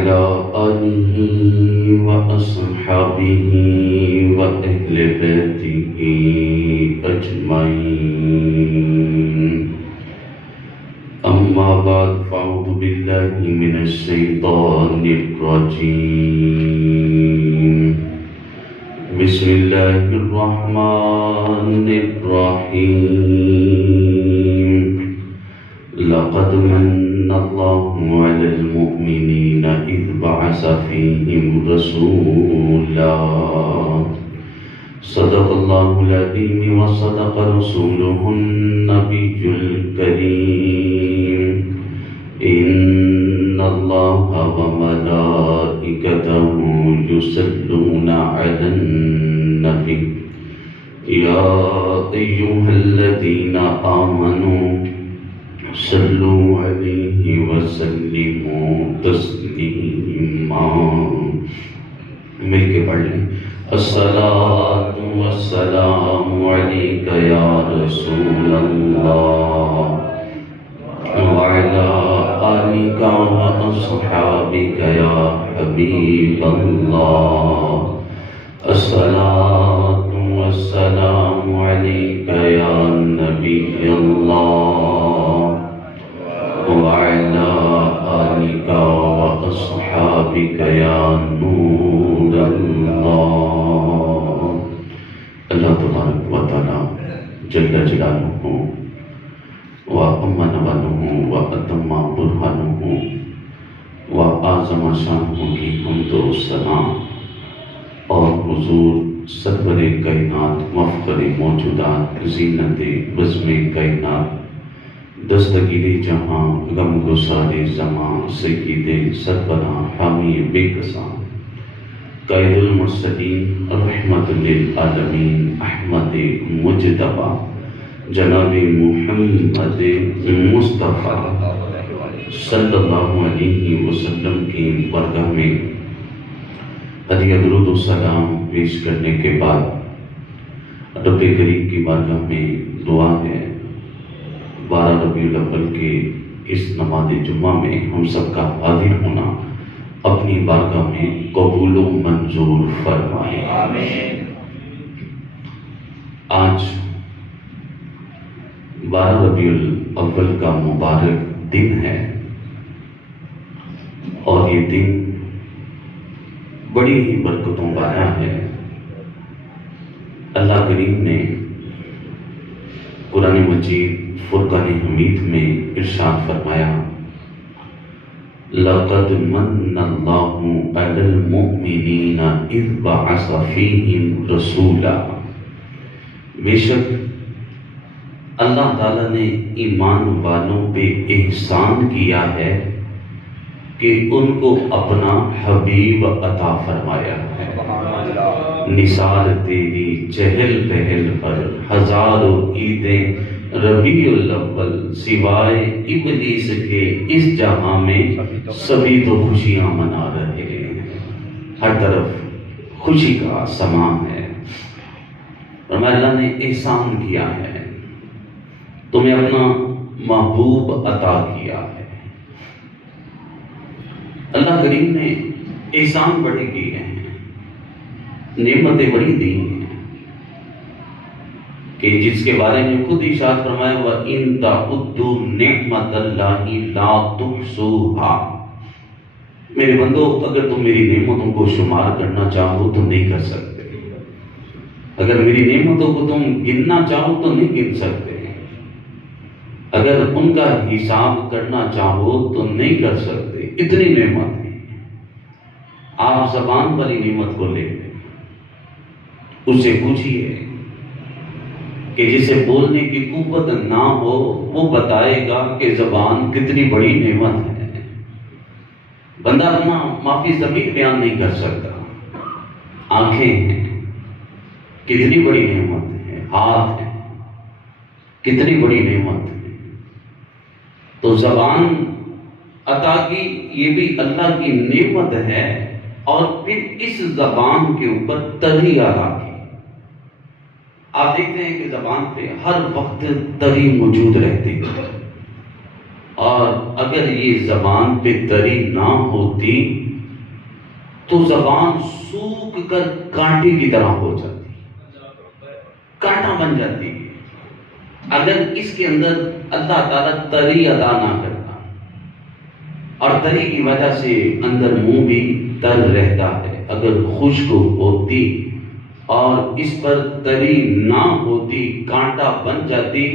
وعلى آله وأصحابه وأهل بيته أجمعين. أما بعد فأعوذ بالله من الشيطان الرجيم. بسم الله الرحمن الرحيم. لقد من الله على المؤمنين إذ بعث فيهم رسولا. صدق الله العظيم وصدق رسوله النبي الكريم. إن الله وملائكته يصلون على النبي يا أيها الذين آمنوا صلوا عليه وسلموا تسلیما. مل کے پڑھ لیں. الصلاۃ والسلام علیک یا رسول اللہ وعلی آلک واصحابک یا حبیب اللہ. الصلاۃ والسلام علیک یا نبی اللہ وعلى آلك وأصحابك يا نور الله. اللہ تبارک و تعالی جل جلالہ وأمن ولہ وأتم برہانہ وأعظم شانہ کی حمد و ثنا اور حضور سرور کائنات مفخر موجودات زینت بزم کائنات دستگیر جہاں غم گسار زمان سید سربراہ حامی بے کساں قائد المرسلین رحمت للعالمین احمد مجتبی جناب محمد مصطفیٰ صلی اللہ علیہ وسلم کی بارگاہ میں ہدیہ درود و سلام پیش کرنے کے بعد رب کریم کی بارگاہ میں دعا ہے 12 ربیع الاول کے اس نماز جمعہ میں ہم سب کا حاضر ہونا اپنی بارگاہ میں قبول و منظور فرمائے. آج 12 ربیع الاول کا مبارک دن ہے اور یہ دن بڑی ہی برکتوں والا ہے. اللہ کریم نے قرآن مجید فرقان حمید میں ارشاد فرمایا لَقَدْ مَنَّ اللَّهُ عَلَى الْمُؤْمِنِينَ إِذْ بَعَثَ فِيهِمْ رَسُولًا. بے شک اللہ تعالیٰ نے ایمان والوں پہ احسان کیا ہے کہ ان کو اپنا حبیب عطا فرمایا ہے. نثار تیری چہل پہل پر ہزاروں عیدیں ربیع الاول سوائے ابلیس کے اس جہاں میں سبھی تو خوشیاں منا رہے ہیں. ہر طرف خوشی کا سماں ہے. فرمایا اللہ نے احسان کیا ہے, تمہیں اپنا محبوب عطا کیا ہے. اللہ کریم نے احسان بڑے کیے ہیں, نعمتیں بڑی دی ہیں کہ جس کے بارے میں خود ارشاد فرمایا وَإِن تَعُدُّوا نِعْمَتَ اللَّهِ لَا تُحْصُوهَا. میرے بندو اگر تم میری نعمتوں کو شمار کرنا چاہو تو نہیں کر سکتے, اگر میری نعمتوں کو تم گننا چاہو تو نہیں گن سکتے, اگر ان کا حساب کرنا چاہو تو نہیں کر سکتے. اتنی نعمت ہے. آپ زبان والی نعمت کو لے لیں, اس سے پوچھئے کہ جسے بولنے کی قوت نہ ہو وہ بتائے گا کہ زبان کتنی بڑی نعمت ہے. بندہ اپنا معافی ضمیر بیان نہیں کر سکتا. آنکھیں ہیں, کتنی بڑی نعمت ہے. ہاتھ ہیں, کتنی بڑی نعمت ہے. تو زبان عطا کی یہ بھی اللہ کی نعمت ہے, اور پھر اس زبان کے اوپر تری عطا کی. آپ دیکھتے ہیں کہ زبان پہ ہر وقت تری موجود رہتی ہے, اور اگر یہ زبان پہ تری نہ ہوتی تو زبان سوکھ کر کانٹے کی طرح ہو جاتی، کانٹا بن جاتی ہے۔ اگر اس کے اندر اللہ تعالیٰ تری ادا نہ کرتا، اور تری کی وجہ سے اندر منہ بھی تر رہتا ہے، اگر خشک ہوتی اور اس پر تری نہ ہوتی، کانٹا بن جاتی،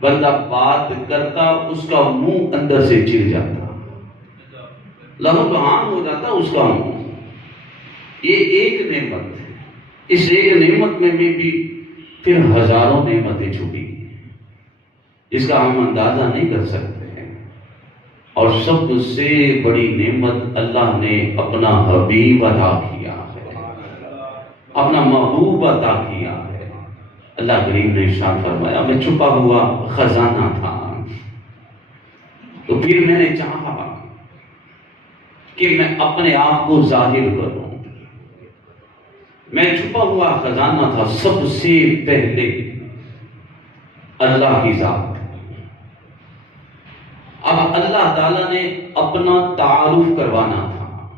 بندہ بات کرتا اس کا منہ اندر سے چل جاتا، لہو لہان ہو جاتا اس کا منہ۔ یہ ایک نعمت ہے، اس ایک نعمت میں بھی پھر ہزاروں نعمتیں چھپی ہیں، اس کا ہم اندازہ نہیں کر سکتے ہیں۔ اور سب سے بڑی نعمت اللہ نے اپنا حبیب عطا کیا ہے، اپنا محبوب عطا کیا ہے۔ اللہ کریم نے ارشاد فرمایا میں چھپا ہوا خزانہ تھا، تو پھر میں نے چاہا کہ میں اپنے آپ کو ظاہر کروں۔ میں چھپا ہوا خزانہ تھا، سب سے پہلے اللہ کی ذات۔ اب اللہ تعالیٰ نے اپنا تعارف کروانا تھا،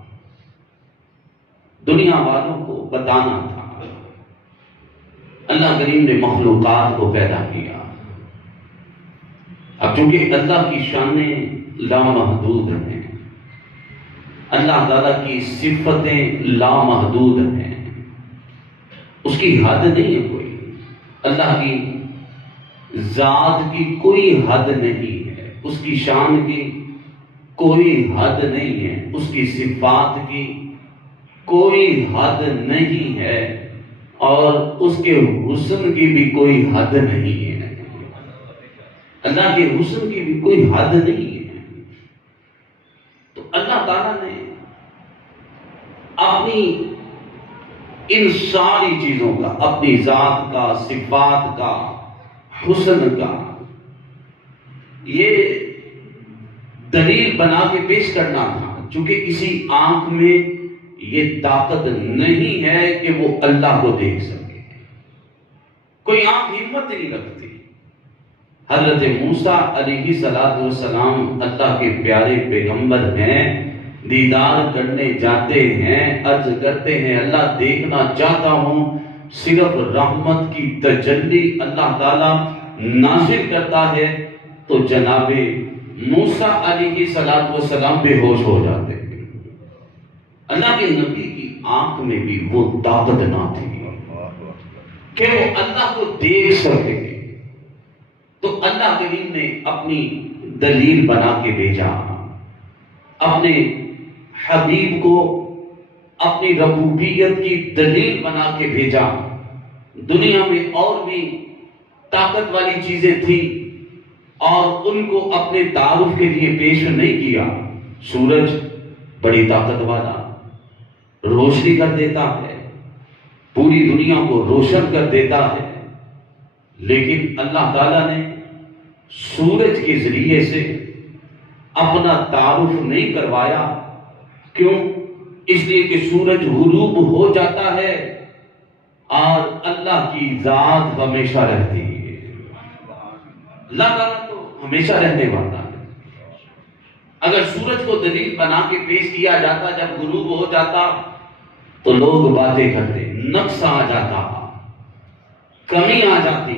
دنیا والوں کو بتانا تھا۔ اللہ کریم نے مخلوقات کو پیدا کیا۔ اب چونکہ اللہ کی شانیں لامحدود ہیں، اللہ تعالیٰ کی صفتیں لامحدود ہیں، اس کی حد نہیں ہے کوئی، اللہ کی ذات کی کوئی حد نہیں ہے، اس کی شان کی کوئی حد نہیں ہے، اس کی صفات کی کوئی حد نہیں ہے، اور اس کے حسن کی بھی کوئی حد نہیں ہے۔ اللہ کے حسن کی بھی کوئی حد نہیں ہے۔ تو اللہ تعالیٰ نے اپنی ان ساری چیزوں کا، اپنی ذات کا، صفات کا، حسن کا یہ دلیل بنا کے پیش کرنا تھا، چونکہ کسی آنکھ میں یہ طاقت نہیں ہے کہ وہ اللہ کو دیکھ سکے، کوئی آنکھ ہمت نہیں رکھتی۔ حضرت موسیٰ علیہ السلام اللہ کے پیارے پیغمبر ہیں، دیدار کرنے جاتے ہیں، عرض کرتے ہیں اللہ دیکھنا چاہتا ہوں، صرف رحمت کی تجلی اللہ تعالیٰ نازل کرتا ہے تو جناب موسیٰ علیہ السلام بے ہوش ہو جاتے ہیں۔ اللہ کے نبی کی آنکھ میں بھی وہ طاقت نہ تھی کہ وہ اللہ کو دیکھ سکے، تو اللہ کریم نے اپنی دلیل بنا کے بھیجا، اپنے حبیب کو اپنی ربوبیت کی دلیل بنا کے بھیجا۔ دنیا میں اور بھی طاقت والی چیزیں تھیں اور ان کو اپنے تعارف کے لیے پیش نہیں کیا۔ سورج بڑی طاقت والا، روشنی کر دیتا ہے، پوری دنیا کو روشن کر دیتا ہے، لیکن اللہ تعالیٰ نے سورج کے ذریعے سے اپنا تعارف نہیں کروایا۔ کیوں؟ اس لیے کہ سورج غروب ہو جاتا ہے اور اللہ کی ذات ہمیشہ رہتی ہے۔ اللہ تعالیٰ تو ہمیشہ رہنے والا ہے۔ اگر سورج کو دلیل بنا کے پیش کیا جاتا جب غروب ہو جاتا تو لوگ باتیں کرتے، نقص آ جاتا، کمی آ جاتی،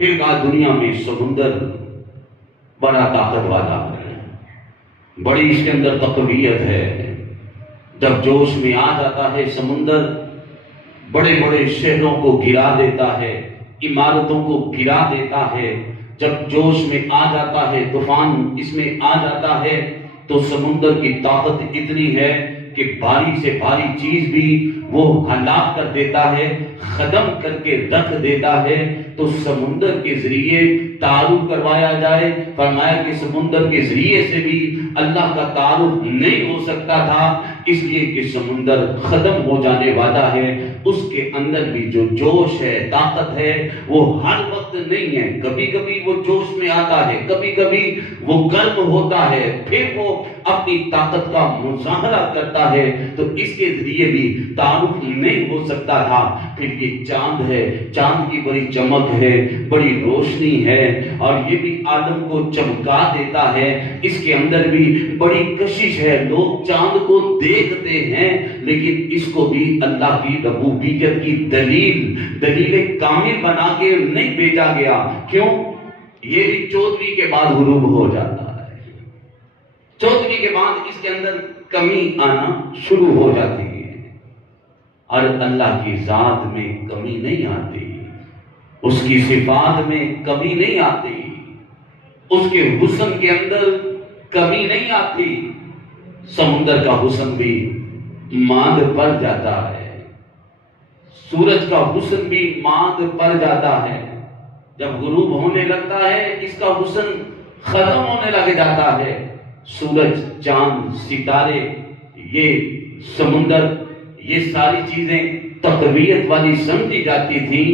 پھر کہا دنیا میں سمندر بڑا طاقت والا ہے، بڑی اس کے اندر تقویت ہے، جب جوش میں آ جاتا ہے سمندر بڑے بڑے شہروں کو گرا دیتا ہے، عمارتوں کو گرا دیتا ہے، جب جوش میں آ جاتا ہے، طوفان اس میں آ جاتا ہے تو سمندر کی طاقت اتنی ہے کہ بھاری سے بھاری چیز بھی وہ ہلاک کر دیتا ہے، ختم کر کے رکھ دیتا ہے۔ تو سمندر کے ذریعے تعارف کروایا جائے، فرمایا کہ سمندر کے ذریعے سے بھی اللہ کا تعارف نہیں ہو سکتا تھا، اس لیے کہ سمندر ختم ہو جانے والا ہے، اس کے اندر بھی جو جوش ہے، طاقت ہے، وہ ہر وقت نہیں ہے، کبھی کبھی وہ جوش میں آتا ہے، کبھی کبھی وہ گرم ہوتا ہے، پھر وہ اپنی اپنی طاقت کا مظاہرہ کرتا ہے تو اس کے ذریعے بھی تعارف نہیں ہو سکتا تھا۔ پھر یہ چاند ہے، چاند کی بڑی چمک ہے، بڑی روشنی ہے، اور یہ بھی عالم کو چمکا دیتا ہے۔ اس کے اندر بھی بڑی کشش ہے، لوگ چاند کو دیکھتے ہیں لیکن اس کو بھی اللہ کی ربوبیت کی دلیل کامل بنا کے نہیں بھیجا گیا۔ کیوں؟ یہ بھی چودھری کے بعد غروب ہو جاتا ہے، چودھری کے بعد اس کے اندر کمی آنا شروع ہو جاتی ہے، اور اللہ کی ذات میں کمی نہیں آتی، اس کی صفات میں کمی نہیں آتی، اس کے حسن کے اندر کمی نہیں آتی۔ سمندر کا حسن بھی ماند پڑ جاتا ہے، سورج کا حسن بھی ماند پڑ جاتا ہے، جب غروب ہونے لگتا ہے اس کا حسن ختم ہونے لگ جاتا ہے۔ سورج، چاند، ستارے، یہ سمندر، یہ ساری چیزیں تقویت والی سمجھی جاتی تھی،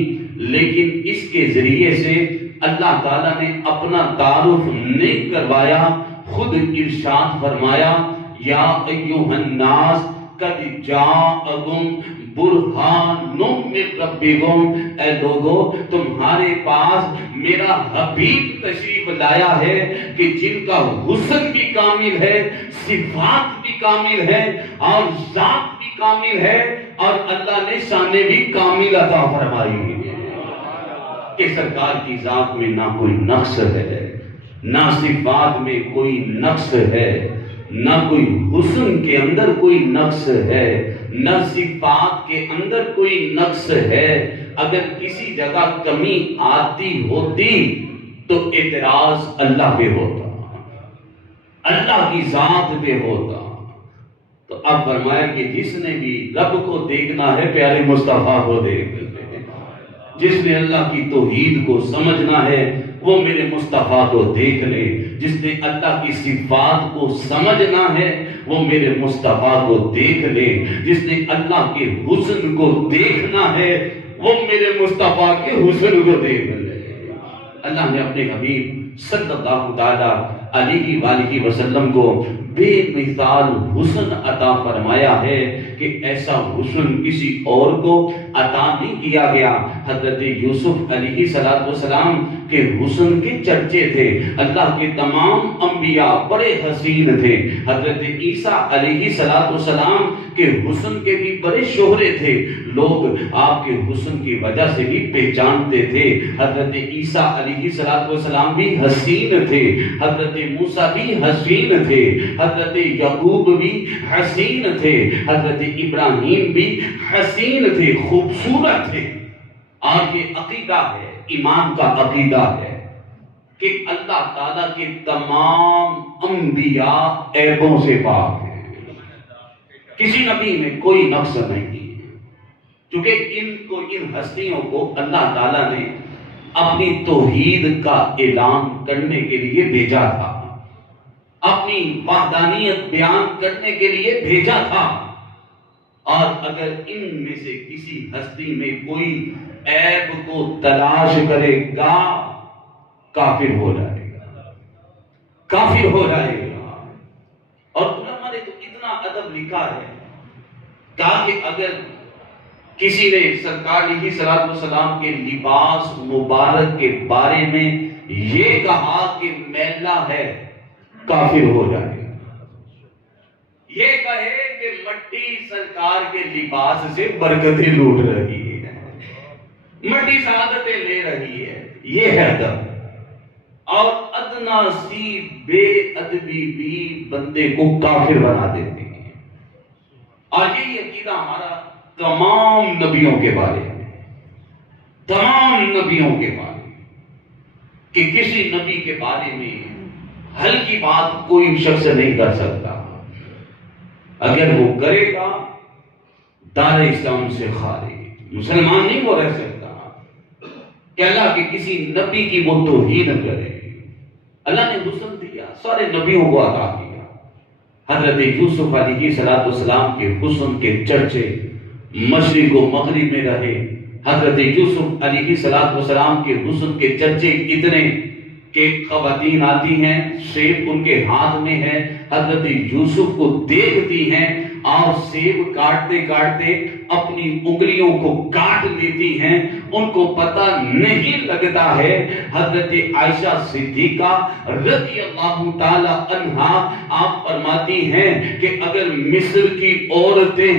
لیکن اس کے ذریعے سے اللہ تعالیٰ نے اپنا تعارف نہیں کروایا۔ خود ارشاد فرمایا، یا ایھا الناس قد جاءکم برہان من ربکم، اے لوگو تمہارے پاس میرا حبیب تشریف لایا ہے کہ جن کا حسن بھی کامل ہے، صفات بھی کامل ہے، اور ذات بھی کامل ہے، اور اللہ نے شانیں بھی کامل عطا فرمائی ہے کہ سرکار کی ذات میں نہ کوئی نقص ہے، نہ صفات میں کوئی نقص ہے، نہ کوئی حسن کے اندر کوئی نقص ہے، نہ صفات کے اندر کوئی نقص ہے۔ اگر کسی جگہ کمی آتی ہوتی تو اعتراض اللہ پہ ہوتا، اللہ کی ذات پہ ہوتا۔ تو اب فرمایا کہ جس نے بھی رب کو دیکھنا ہے پیارے مصطفیٰ کو دیکھ لے، جس نے اللہ کی توحید کو سمجھنا ہے وہ میرے مصطفیٰ کو دیکھ لے، جس نے اللہ کی صفات کو سمجھنا ہے وہ میرے مصطفیٰ کو دیکھ لے، جس نے اللہ کے حسن کو دیکھنا ہے وہ میرے مصطفیٰ کے حسن کو دیکھ لے۔ اللہ نے اپنے حبیب صلی اللہ تعالی علیہ وآلہ وسلم کو بے مثال حسن عطا فرمایا ہے کہ ایسا حسن کسی اور کو عطا نہیں کیا گیا۔ حضرت یوسف علیہ السلام کے حسن کے چرچے تھے، اللہ کے تمام انبیاء بڑے حسین تھے۔ حضرت عیسیٰ علیہ السلام کے حسن کے بھی بڑے شہرے تھے، لوگ آپ کے حسن کی وجہ سے بھی پہچانتے تھے۔ حضرت عیسیٰ علیہ السلام بھی حسین تھے، حضرت موسیٰ بھی حسین تھے، حضرت یعقوب بھی حسین تھے، حضرت ابراہیم بھی حسین تھے، خوبصورت تھے۔ اور یہ عقیدہ ہے، ایمان کا عقیدہ ہے کہ اللہ تعالیٰ کے تمام انبیاء عیبوں سے پاک ہیں، کسی نبی میں کوئی نقص نہیں ہے، کیونکہ ان ہستیوں کو اللہ تعالیٰ نے اپنی توحید کا اعلان کرنے کے لیے بھیجا تھا، اپنی وحدانیت بیان کرنے کے لیے بھیجا تھا۔ اور اگر ان میں سے کسی ہستی میں کوئی عیب کو تلاش کرے گا کافر ہو جائے گا، کافر ہو جائے گا۔ اور علماء نے تو اتنا ادب لکھا ہے، کہا کہ اگر کسی نے سرکار علیہ السلام کے لباس مبارک کے بارے میں یہ کہا کہ میلا ہے، کافر ہو جائے گا۔ یہ کہے کہ مٹی سرکار کے لباس سے برکتیں لوٹ رہی ہے، مٹی سعادتیں لے رہی ہے، یہ ہے ادب۔ اور ادنا سی بے ادبی بھی بندے کو کافر بنا دیتی ہے۔ اور یہی عقیدہ ہمارا تمام نبیوں کے بارے میں، تمام نبیوں کے بارے میں، کہ کسی نبی کے بارے میں ہلکی بات کوئی شخص نہیں کر سکتا، اگر وہ کرے گا دار اسلام سے خارج، مسلمان نہیں وہ رہ سکتا کہ اللہ کے کسی نبی کی وہ توہین کرے۔ اللہ نے حسن دیا، سارے نبیوں کو عطا کیا۔ حضرت یوسف علیہ السلام کے حسن کے چرچے مشرق و مغرب میں رہے۔ حضرت یوسف علیہ السلام کے حسن کے چرچے اتنے کہ خواتین آتی ہیں، سیب ان کے ہاتھ میں ہے، حضرت یوسف کو دیکھتی ہیں اور سیب کاٹتے کاٹتے اپنی انگلیوں کو کاٹ لیتی ہیں، ان کو پتہ نہیں لگتا ہے۔ حضرت عائشہ صدیقہ رضی اللہ تعالی عنہا آپ فرماتی ہیں کہ اگر مصر کی عورتیں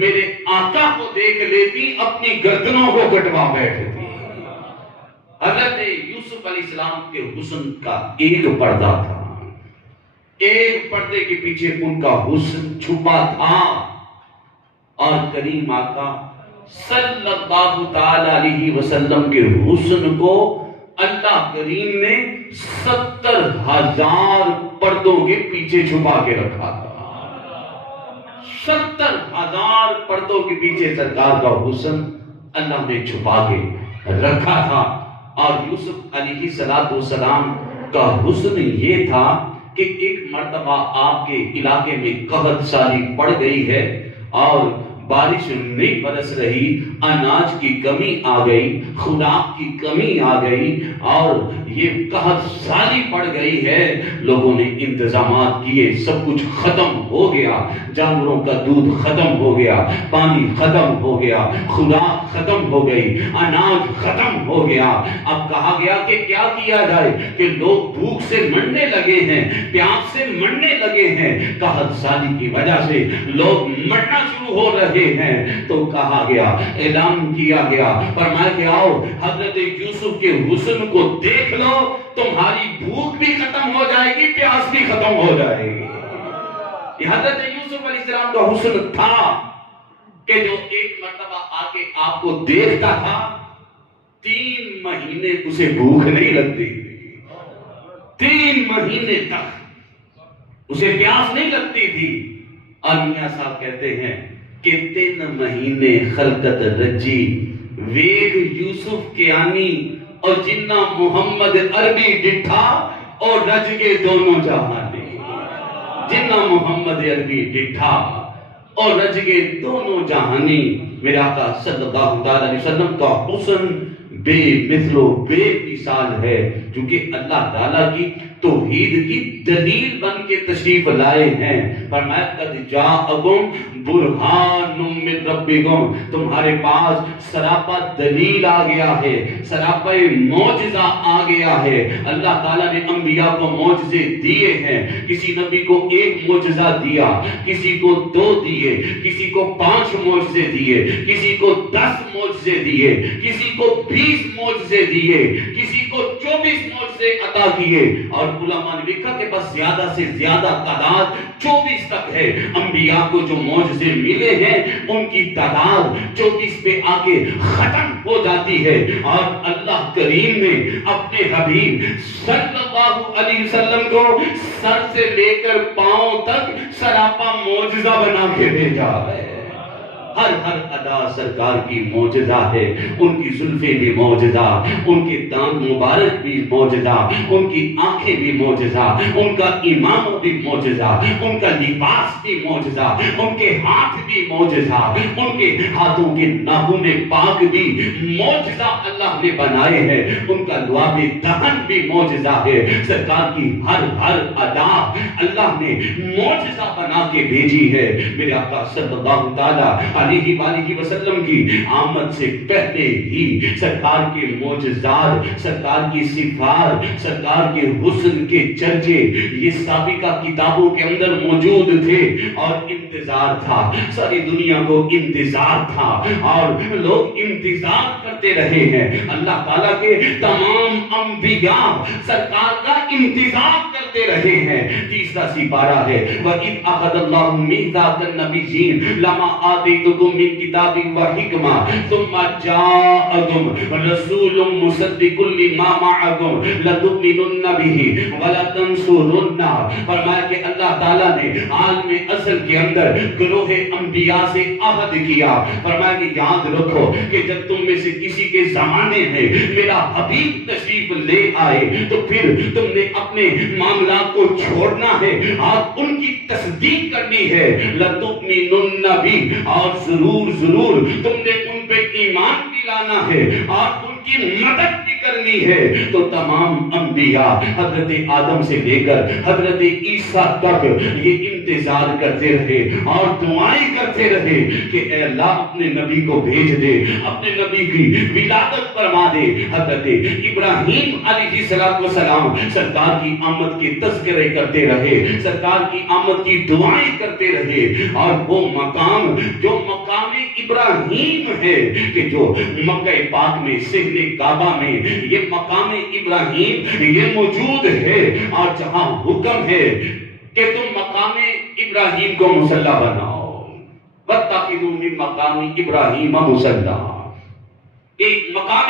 میرے آقا کو دیکھ لیتی اپنی گردنوں کو کٹوا بیٹھتی۔ حضرت یوسف علیہ السلام کے حسن کا ایک پردہ تھا، ایک پردے کے پیچھے ان کا حسن چھپا تھا، اور کریم آقا صلی اللہ تعالی علیہ وسلم کے حسن کو اللہ کریم نے 70,000 پردوں کے پیچھے چھپا کے رکھا تھا۔ 70,000 پردوں کے پیچھے سرکار کا حسن اللہ نے چھپا کے رکھا تھا۔ اور یوسف علیہ السلام کا حسن یہ تھا کہ ایک مرتبہ آپ کے علاقے میں قحط سالی پڑ گئی ہے اور بارش نہیں برس رہی، اناج کی کمی آ گئی، خوراک کی کمی آ گئی اور یہ قحط سالی پڑ گئی ہے۔ لوگوں نے انتظامات کیے، سب کچھ ختم ہو گیا، جانوروں کا دودھ ختم ہو گیا، پانی ختم ہو گیا، خوراک ختم ہو گئی، اناج ختم ہو گیا۔ اب کہا گیا کہ کیا کیا جائے کہ لوگ بھوک سے مرنے لگے ہیں، پیاس سے مرنے لگے ہیں، قحط سالی کی وجہ سے لوگ مرنا شروع ہو رہے ہیں۔ تو کہا گیا، اعلان کیا گیا، فرمایا کہ آؤ حضرت یوسف کے حسن کو دیکھ لو، تمہاری بھوک بھی ختم ہو جائے گی، پیاس بھی ختم ہو جائے گی۔ یہ حضرت یوسف علیہ السلام کا حسن تھا کہ جو ایک مرتبہ آ کے آپ کو دیکھتا تھا، 3 مہینے اسے بھوک نہیں لگتی، 3 مہینے تک اسے پیاس نہیں لگتی تھی۔ اور میاں صاحب کہتے ہیں کہ 3 مہینے خلقت رجی ویگ یوسف کے آنی اور جنہ محمد عربی ڈٹھا اور رج کے دونوں جہانے، جنہ محمد عربی ڈٹھا اور رج کے دونوں جہانی۔ میرے آقا صلی اللہ علیہ وسلم کا حسن بے مثل و بے مثال ہے، کیونکہ اللہ تعالیٰ کی توحید کی دلیل بن کے تشریف لائے ہیں۔ فرمایا قد جاءکم برہان من ربکم، تمہارے پاس سراپا دلیل آ گیا ہے، سراپا معجزہ آ گیا ہے۔ اللہ تعالیٰ نے انبیاء کو معجزے دیے ہیں، کسی نبی کو 1 معجزہ دیا، کسی کو 2 دیے، کسی کو 5 معجزے دیے، کسی کو 10 معجزے دیے، کسی کو 20 معجزے دیے، کسی کو 24 معجزے عطا کیے۔ اور علماء نے لکھا کہ بس زیادہ سے زیادہ تعداد 24 تک ہے۔ انبیاء کو جو معجزے ملے ہیں ان کی تعداد 24 پہ آ کے ختم ہو جاتی ہے، اور اللہ کریم نے اپنے حبیب صلی اللہ علیہ وسلم کو سر سے لے کر پاؤں تک سراپا معجزہ بنا کے بھیجا ہے۔ ہر ادا سرکار کی معجزہ ہے، ان کی زلفیں بھی معجزہ، ان کے دانت مبارک بھی معجزہ، ان کی آنکھیں بھی معجزہ، ان کا امامہ بھی معجزہ، ان کا لباس بھی معجزہ، ان کے ہاتھ بھی معجزہ، ان کے ہاتھوں کے ناخن پاک بھی معجزہ اللہ نے بنائے ہیں، ان کا لعاب دہن بھی معجزہ ہے۔ سرکار کی ہر ادا اللہ نے معجزہ بنا کے بھیجی ہے۔ میرے آقا صلی اللہ تعالی علیہ وآلہ وسلم کی آمد سے پہلے ہی سرکار کے معجزات، سرکار کی صفات، سرکار کے حسن کے چرچے یہ سابقہ کتابوں کے اندر موجود تھے، اور انتظار تھا، ساری دنیا کو انتظار تھا، اور لوگ انتظار کرتے رہے ہیں۔ اللہ تعالیٰ کے تمام انبیاء سرکار کا انتظار کرتے رہے ہیں۔ 30واں سپارہ ہے، وَإِذْ أَخَذَ اللَّهُ مِيثَاقَ النَّبِيِّينَ لَمَا آتَيْتُكُم مِّن كِتَابٍ وَحِكْمَةٍ ثُمَّ جَاءَكُمْ رَسُولٌ مُصَدِّقٌ لِّمَا مَعَكُمْ لَتُؤْمِنُنَّ بِهِ وَلَتَنصُرُنَّهُ۔ فرمایا کہ اللہ تعالیٰ نے عالم ازل کے اندر گروہ انبیاء سے عہد کیا، فرمایا کہ یاد رکھو کہ جب تم میں سے کسی کے زمانے میں میرا حبیب تشریف لے آئے تو پھر تم نے اپنے معاملات کو چھوڑنا ہے اور ان کی تصدیق کرنی ہے۔ لَتُؤْمِنُنَّ بِهِ، اور ضرور تم نے ان پہ ایمان بھی لانا ہے اور ان کی مدد بھی کرنی ہے تو تمام انبیاء حضرت آدم سے لے کر حضرت عیسیٰ تک یہ انتظار کرتے رہے اور دعائیں کرتے رہے کہ اے اللہ اپنے نبی کو بھیج دے، اپنے نبی کی ولادت فرما دے۔ حضرت ابراہیم علیہ السلام سرکار کی آمد کے تذکرے کرتے رہے، سرکار کی آمد کی دعائیں کرتے رہے، اور وہ مقام جو مقام ابراہیم ہے کہ جو مکہ پاک میں صحن کعبہ میں یہ مقام ابراہیم یہ موجود ہے، اور جہاں حکم ہے کہ تم مقام ابراہیم کو مصلی بناؤ، وَاتَّخِذُوا مِن مَقَامِ إِبْرَاهِيمَ مُصَلًّى، ایک مقام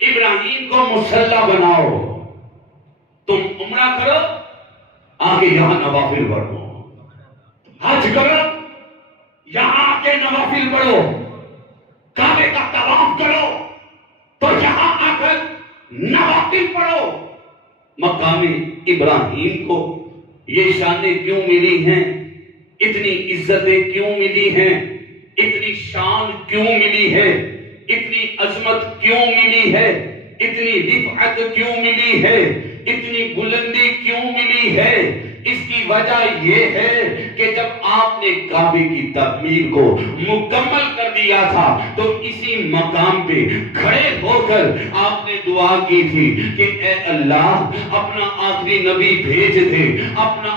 ابراہیم کو مصلی بناؤ، تم عمرہ کرو، آگے یہاں نوافل پڑھو، حج کرو، یہاں آ کے نوافل پڑھو، کعبے کا طواف کرو تو یہاں آ کر نوافل پڑھو۔ مقام ابراہیم کو یہ شانیں کیوں ملی ہیں، اتنی عزتیں کیوں ملی ہیں، اتنی شان کیوں ملی ہے، اتنی عظمت کیوں ملی ہے، اتنی رفعت کیوں ملی ہے، اتنی بلندی کیوں ملی ہے؟ اس کی وجہ یہ ہے کہ جب آپ نے کعبے کی تعمیر کو مکمل کر دیا تھا تو اسی مقام پہ کھڑے ہو کر آپ نے دعا کی تھی کہ اے اللہ اپنا آخری نبی بھیج دے، اپنا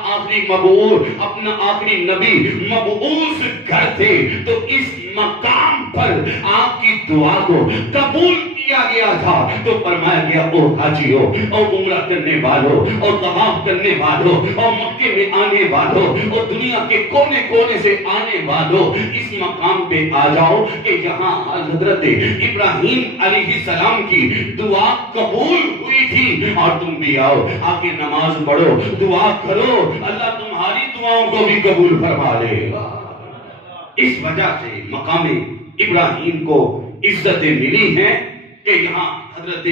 آخری نبی مبعوث کر دے۔ تو اس مقام پر آپ کی دعا کو قبول کیا گیا تھا، تو فرمایا گیا او حاجیوں، او عمرہ کرنے والوں، اور طواف کرنے والوں، اور مکے میں آنے والوں، اور دنیا کے کونے کونے سے آنے والوں، اس مقام پہ آ جاؤ کہ یہاں حضرت ابراہیم علیہ السلام کی دعا قبول ہوئی تھی، اور تم بھی آؤ، آ کے نماز پڑھو، دعا کرو، اللہ تمہاری دعاؤں کو بھی قبول فرما لے گا۔ اس وجہ سے مقام ابراہیم کو عزتیں ملی ہیں کہ یہاں حضرت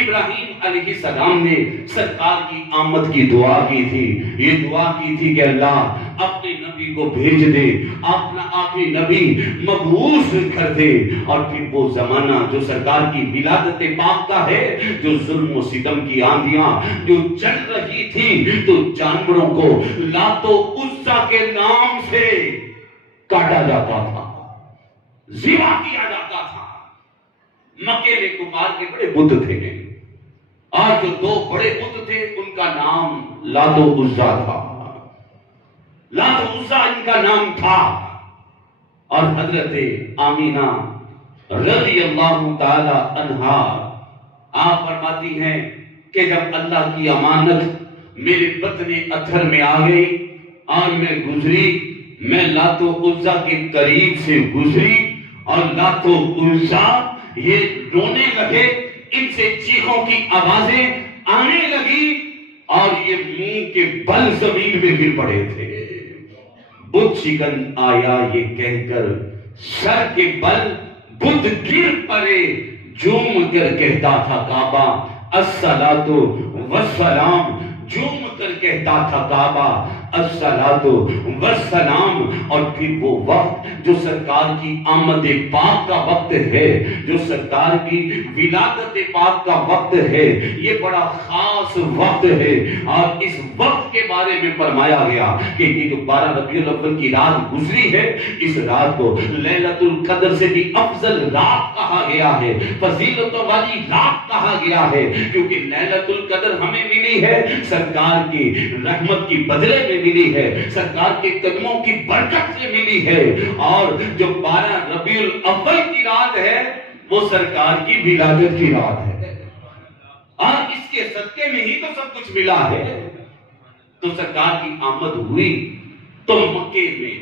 ابراہیم علیہ السلام نے سرکار کی آمد کی دعا کی تھی، یہ دعا کی تھی کہ اللہ اپنے نبی کو بھیج دے، اپنا آخری نبی مبعوث کر دے۔ اور پھر وہ زمانہ جو سرکار کی ولادت پاک کا ہے، جو ظلم و ستم کی آندیاں جو چل رہی تھی، تو جانوروں کو لات و عزا کے نام سے کاٹا جاتا تھا، ذبح کیا جاتا تھا۔ مکے میں کفار کے بڑے بت تھے، اور جو دو بڑے بت تھے ان کا نام لات و عزا تھا، لات و عزا ان کا نام تھا۔ اور حضرت آمینہ رضی اللہ تعالی عنہا آپ فرماتی ہیں کہ جب اللہ کی امانت میرے بطن اتھر میں آ گئی اور میں گزری، میں لات و عزا کے قریب سے گزری، اور لات و عزا یہ رونے لگے، ان سے چیخوں کی آوازیں آنے لگی، اور یہ منہ کے بل زمین میں گر پڑے تھے۔ بت شکن آیا یہ کہہ کر سر کے بل بت گر پڑے، جھوم کر کہتا تھا کعبہ الصلاۃ والسلام، جھوم کر کہتا تھا کعبہ الصلاۃ والسلام۔ اور پھر وہ وقت جو سرکار کی آمد پاک کا وقت ہے، جو سرکار کی ولادت پاک کا وقت ہے، یہ بڑا خاص وقت ہے، اور اس وقت کے بارے میں فرمایا گیا کہ یہ جو 12 ربیع الاول کی رات گزری ہے، اس رات کو لیلۃ القدر سے بھی افضل رات کہا گیا ہے، فضیلت والی رات کہا گیا ہے، کیونکہ لیلۃ القدر ہمیں ملی ہے سرکار کی رحمت کی بدلے میں ملی ہے، سرکار کے قدموں کی برکت سے ملی ہے، اور جو 12 ربیع الاول کی رات ہے وہ سرکار کی ولادت کی رات ہے، اور اس کے صدقے میں ہی تو سب کچھ ملا ہے۔ تو سرکار کی آمد ہوئی تو مکے میں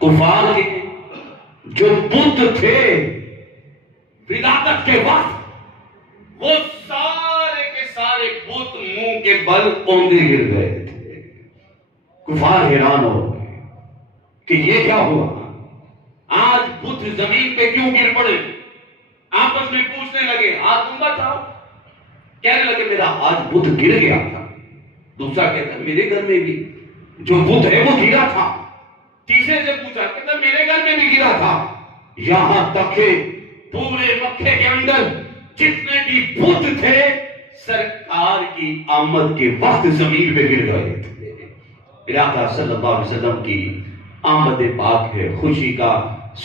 کفار کے جو بت تھے ولادت کے وقت، وہ سارے کے سارے بت منہ کے بل اوندے گر گئے تھے۔ کفار حیران ہو گئے کہ یہ کیا ہوا، آج بت زمین پہ کیوں گر پڑے؟ آپس میں پوچھنے لگے، آج تم بتاؤ، کہنے لگے میرا آج بت گر گیا تھا، دوسرا کہتا میرے گھر میں بھی جو بت ہے وہ گرا تھا، تیسرے سے پوچھا کہتا میرے گھر میں بھی گرا تھا، یہاں تک کہ پورے مکے کے اندر جتنے بھی بت تھے سرکار کی آمد کے وقت زمین پہ گر گئے تھے. میرے آقا صلی اللہ علیہ وسلم کی آمد پاک ہے، خوشی کا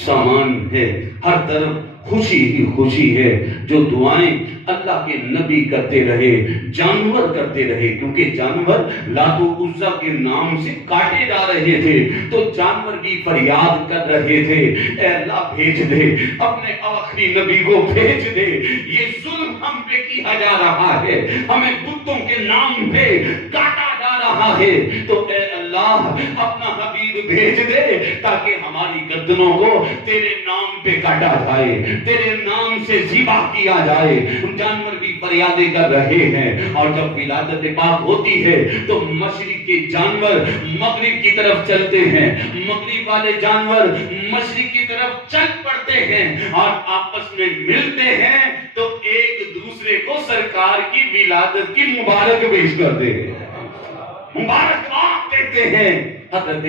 سامان ہے، ہر طرف خوشی ہی خوشی ہے. جو دعائیں اللہ کے نبی کرتے رہے، جانور کرتے رہے، کیونکہ جانور لات و عزا کے نام سے کاٹے جا رہے تھے تو جانور بھی فریاد کر رہے تھے، اے اللہ بھیج دے اپنے آخری نبی کو، بھیج دے، یہ ظلم ہم پہ کیا جا رہا ہے، ہمیں بتوں کے نام پہ کاٹا جا رہا ہے، تو اے اللہ اپنا حبیب بھیج دے تاکہ ہماری گردنوں کو تیرے نام پہ کاٹا جائے، تیرے نام سے ذبح کیا جائے. جانور بھی فریادیں کر رہے ہیں. اور جب ولادت پاک ہوتی ہے تو مشرق کے جانور مغرب کی طرف چلتے ہیں، مغرب والے جانور مشرق کی طرف چل پڑتے ہیں اور آپس میں ملتے ہیں تو ایک دوسرے کو سرکار کی ولادت کی مبارک پیش کرتے ہیں، مبارکباد دیتے ہیں. حضرت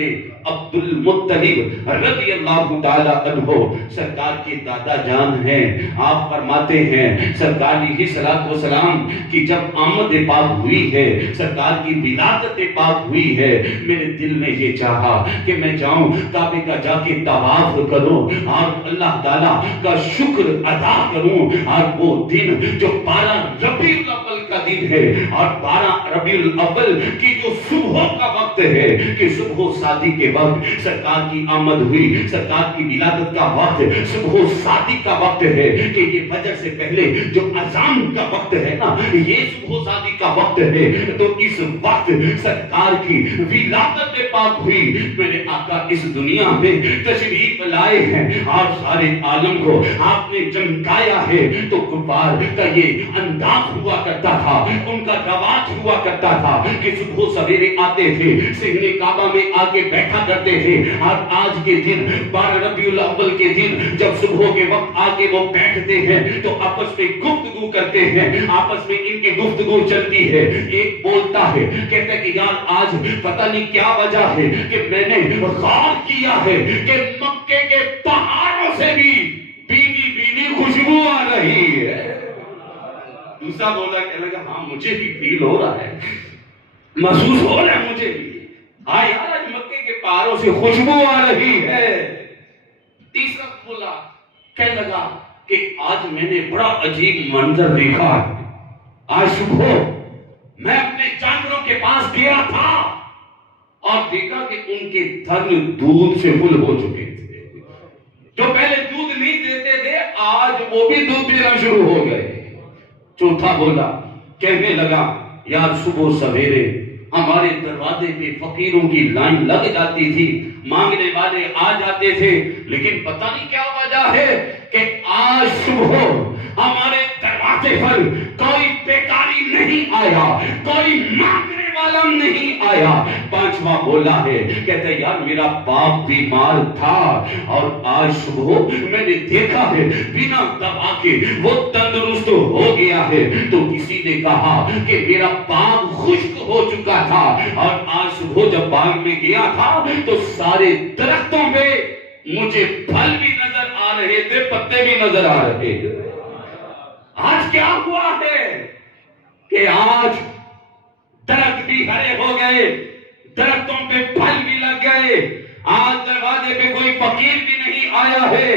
عبد المطلب رضی اللہ تعالی عنہ سرکار کے دادا جان ہیں. آپ فرماتے ہیں سرکار علیہ الصلوۃ والسلام کی جب آمد پاک ہوئی ہے، سرکار کی ولادت پاک ہوئی ہے، میرے دل میں یہ چاہا کہ میں جاؤں کعبے کا جا کے طواف کروں اور اللہ تعالیٰ کا شکر ادا کروں. اور وہ دن جو 12 ربیع الاول کا دن ہے اور 12 ربیع الاول کی جو صبح کا وقت ہے کہ صبح شادی کے وقت سرکار کی آمد ہوئی، سرکار کی ولادت کا وقت صبح شادی کا وقت ہے کہ یہ فجر سے پہلے جو اذان کا وقت ہے نا، یہ صبح شادی کا وقت ہے. تو اس وقت سرکار کی ولادت پاک ہوئی. میرے آقا اس دنیا میں تشریف لائے ہیں اور سارے عالم کو آپ نے چمکایا ہے. تو کفار کا یہ انداز ہوا کرتا تھا، ان کا رواج ہوا کرتا تھا کہ صبح سویرے آتے تھے، صحن کعبہ میں آ کے بیٹھا کرتے تھے. اور آج کے دن 12 ربیع الاول کے دن جب صبح کے وقت آ کے وہ بیٹھتے ہیں تو آپس میں گفتگو کرتے ہیں، آپس میں ان کی گفتگو چلتی ہے. ایک بولتا ہے، کہتا ہے کہ یار آج پتہ نہیں کیا وجہ ہے کہ میں نے غور کیا ہے کہ مکے کے پہاڑوں سے بھی بینی بینی خوشبو آ رہی ہے. دوسرا بولا کہنے لگا ہاں مجھے بھی فیل ہو رہا ہے، محسوس ہو رہا ہے مجھے بھی، ہاں یار آج مکے کے پہاڑوں سے خوشبو آ رہی ہے. تیسرا بولا کہنے لگا کہ آج میں نے بڑا عجیب منظر دیکھا. آج صبح میں اپنے جانوروں کے پاس گیا تھا اور دیکھا کہ ان کے تھن دودھ سے فل ہو چکے تھے. جو پہلے دودھ نہیں دیتے تھے آج وہ بھی دودھ دینا شروع ہو گئے. چوتھا بولا کہنے لگا یار صبح سویرے ہمارے دروازے پہ فقیروں کی لائن لگ جاتی تھی، مانگنے والے آ جاتے تھے، لیکن پتہ نہیں کیا وجہ ہے کہ آج صبح ہمارے دروازے پر کوئی بیکاری نہیں آیا، کوئی مانگنے والا نہیں آیا. پانچواں بولا ہے کہتا ہے یار میرا باپ بیمار تھا اور آج صبح میں نے دیکھا ہے بنا دوا کے وہ تندرست ہو گیا ہے. تو کسی نے کہا کہ میرا باپ خشک ہو چکا تھا اور آج صبح جب باغ میں گیا تھا تو سارے درختوں پہ مجھے پھل بھی نظر آ رہے تھے، پتے بھی نظر آ رہے تھے. آج کیا ہوا ہے کہ آج درخت بھی ہرے ہو گئے، درختوں پہ پھل بھی لگ گئے، آج دروازے پہ کوئی فقیر بھی نہیں آیا ہے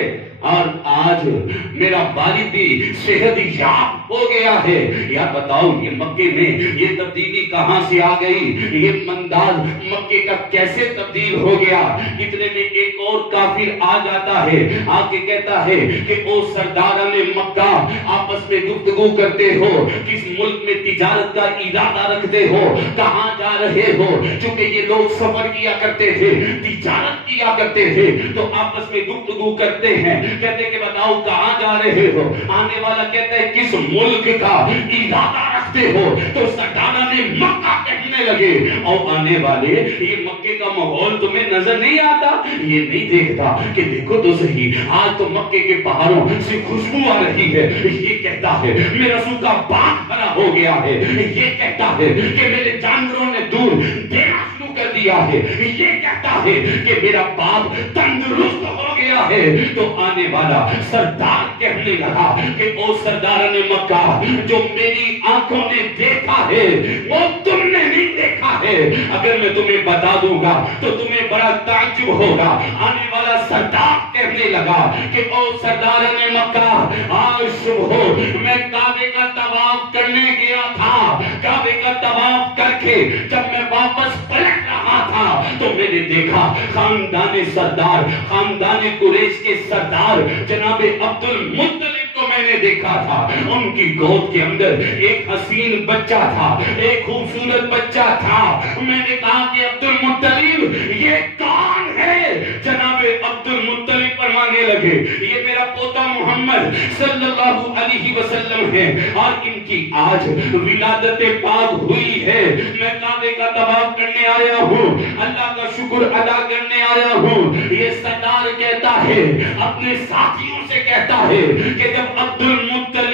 اور آج میرا والد بھی صحت یاب ہو گیا ہے. یا بتاؤ یہ مکے میں یہ تبدیلی کہاں سے آ گئی؟ یہ انداز مکے کا کیسے تبدیل ہو گیا؟ اتنے میں ایک اور کافر آ جاتا ہے، آ کے کہتا ہے کہ او سرداران مکہ آپس میں گفتگو کرتے ہو، کس ملک میں تجارت کا ارادہ رکھتے ہو، کہاں جا رہے ہو؟ چونکہ یہ لوگ سفر کیا کرتے تھے، تجارت کیا کرتے تھے تو آپس میں گفتگو کرتے ہیں، کہتے کہ بتاؤ کہاں جا رہے ہو؟ آنے والا کہتا ہے کس ملک کا ارادہ رکھتے ہو؟ تو سرداران مکہ کہنے لگے اور آنے والے یہ مکے کا ماحول تمہیں نظر نہیں آتا؟ یہ نہیں دیکھتا کہ دیکھو تو صحیح آج تو مکے کے پہاڑوں سے خوشبو آ رہی ہے. یہ کہتا ہے میرا سوکھا باغ بھرا ہو گیا ہے، یہ کہتا ہے کہ میرے جانوروں نے دودھ دینا شروع کر دیا ہے، یہ کہتا ہے کہ میرا باغ تندرست ہو گیا ہے تو آنے والا سردار کہنے لگا کہ او سرداران مکہ، جو میری آنکھوں نے دیکھا ہے وہ تم نے نہیں دیکھا ہے، اگر میں تمہیں بتا دوں گا تو تمہیں بڑا تعجب ہوگا۔ آنے والا سردار کہنے لگا کہ او سرداران مکہ، آج صبح میں کعبے کا طواف کرنے گیا تھا، کعبے کا طواف کر کے جب میں واپس پلٹ رہا تھا تو میں نے دیکھا خاندان سردار، خاندان قریش کے سردار جناب عبد المطلب کو میں نے دیکھا تھا، ان کی گود کے اندر ایک حسین بچہ تھا، ایک خوبصورت بچہ تھا۔ میں نے کہا کہ عبد المطلب یہ کون ہے؟ جناب عبد المطلب فرمانے لگے یہ میرا پوتا محمد صلی اللہ علیہ وسلم ہے اور ان کی آج ولادت پاک ہوئی ہے، میں کعبے کا طواف کرنے آیا ہوں، اللہ کا شکر ادا کرنے آیا ہوں۔ یہ سردار کہتا ہے، اپنے ساتھیوں سے کہتا ہے کہ جب عبد المطلب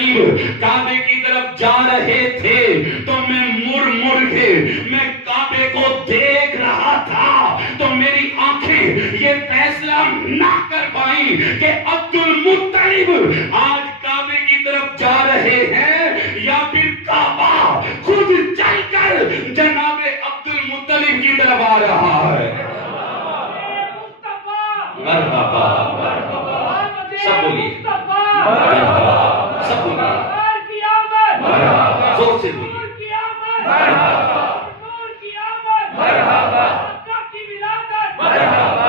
کعبے کی طرف جا رہے تھے تو میں مڑ کے میں کعبے کو دیکھ رہا تھا تو میری آنکھیں یہ فیصلہ نہ کر پائیں کہ عبد المطلب آج کعبے کی طرف جا رہے ہیں یا پھر کعبہ خود چل کر جناب عبد المطلب کی طرف آ رہا ہے۔ مرحبا، سب بولیے مرحبا، سب بولیے مرحبا، زور سے بولیے مرحبا، مرحبا، مرحبا، مرحبا،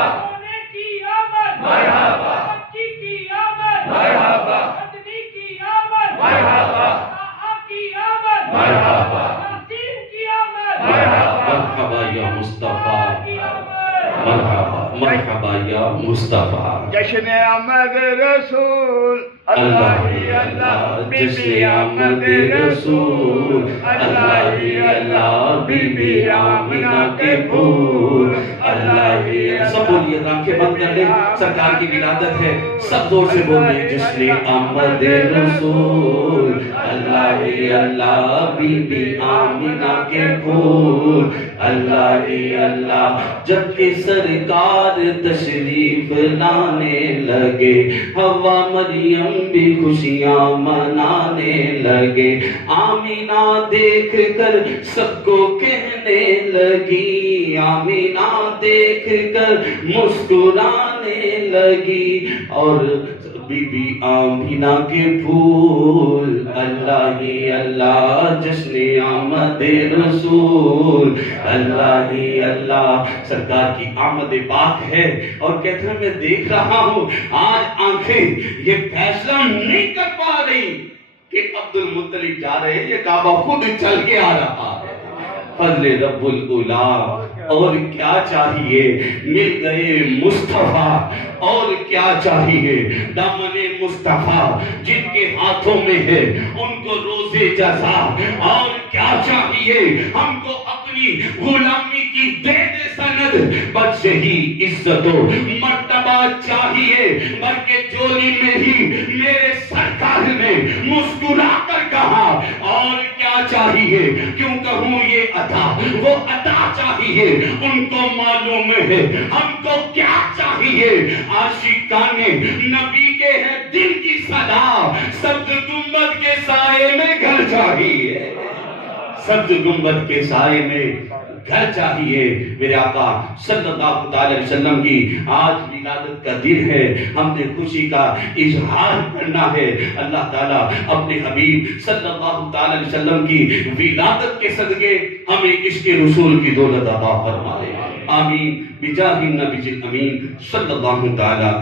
مرحبا، مرحبا، مرحبا یا مصطفیٰ، مرحبا، مرحبا یا مصطفیٰ۔ جشن آمد رسول اللہ ہی اللہ، بی بی آمد رسول اللہ ہی اللہ، بی بی آمنہ کے پھول اللہ ہی اللہ۔ سب بولیے، آنکھیں بند کر لیں، سرکار کی ولادت ہے، سب زور سے بولیں۔ جشن آمد رسول اللہ ہی اللہ، بی بی آمنہ کے پھول اللہ ہی اللہ۔ جب کہ سرکار تشریف لانے لگے، حوا مریم بھی خوشیاں منانے لگے، آمینہ دیکھ کر سب کو کہنے لگی، آمینہ دیکھ کر مسکرانے لگی، اور بی بی آمینہ کے پھول اللہ ہی اللہ، جشن آمد رسول اللہ ہی اللہ۔ سرکار کی آمد پاک ہے اور کہتے ہیں میں دیکھ رہا ہوں، آج آنکھیں یہ فیصلہ نہیں کر پا رہی کہ عبد المطلب جا رہے ہیں، یہ کعبہ خود چل کے آ رہا ہے۔ فضل رب الاولا، اور کیا چاہیے، مل گئے مصطفیٰ، اور کیا چاہیے، دامن مصطفیٰ جن کے ہاتھوں میں ہے ان کو روز جزا، اور کیا چاہیے ہم کو اپنی غلامی کی دے دے سند، بس یہی عزت و مرتبہ چاہیے، بلکہ چولی میں ہی میرے سرکار نے مسکرا کر کہا، اور کیا چاہیے، کیوں کہوں یہ عطا وہ عطا چاہیے، ان کو معلوم ہے ہم کو کیا چاہیے۔ عاشقان نبی کے ہے دل کی صدا، سبز گنبد کے سائے میں گھر چاہیے، سبز گنبد کے سائے میں گھر چاہیے۔ میرے آقا صلی اللہ علیہ وسلم کی آج ولادت کا دن ہے، ہم نے خوشی کا اظہار کرنا ہے۔ اللہ تعالیٰ اپنے حبیب صلی اللہ علیہ وسلم کی ولادت کے صدقے ہمیں عشق رسول کی دولت عطا فرمائے، آمین بجاہ النبی الامین صلی اللہ تعالیٰ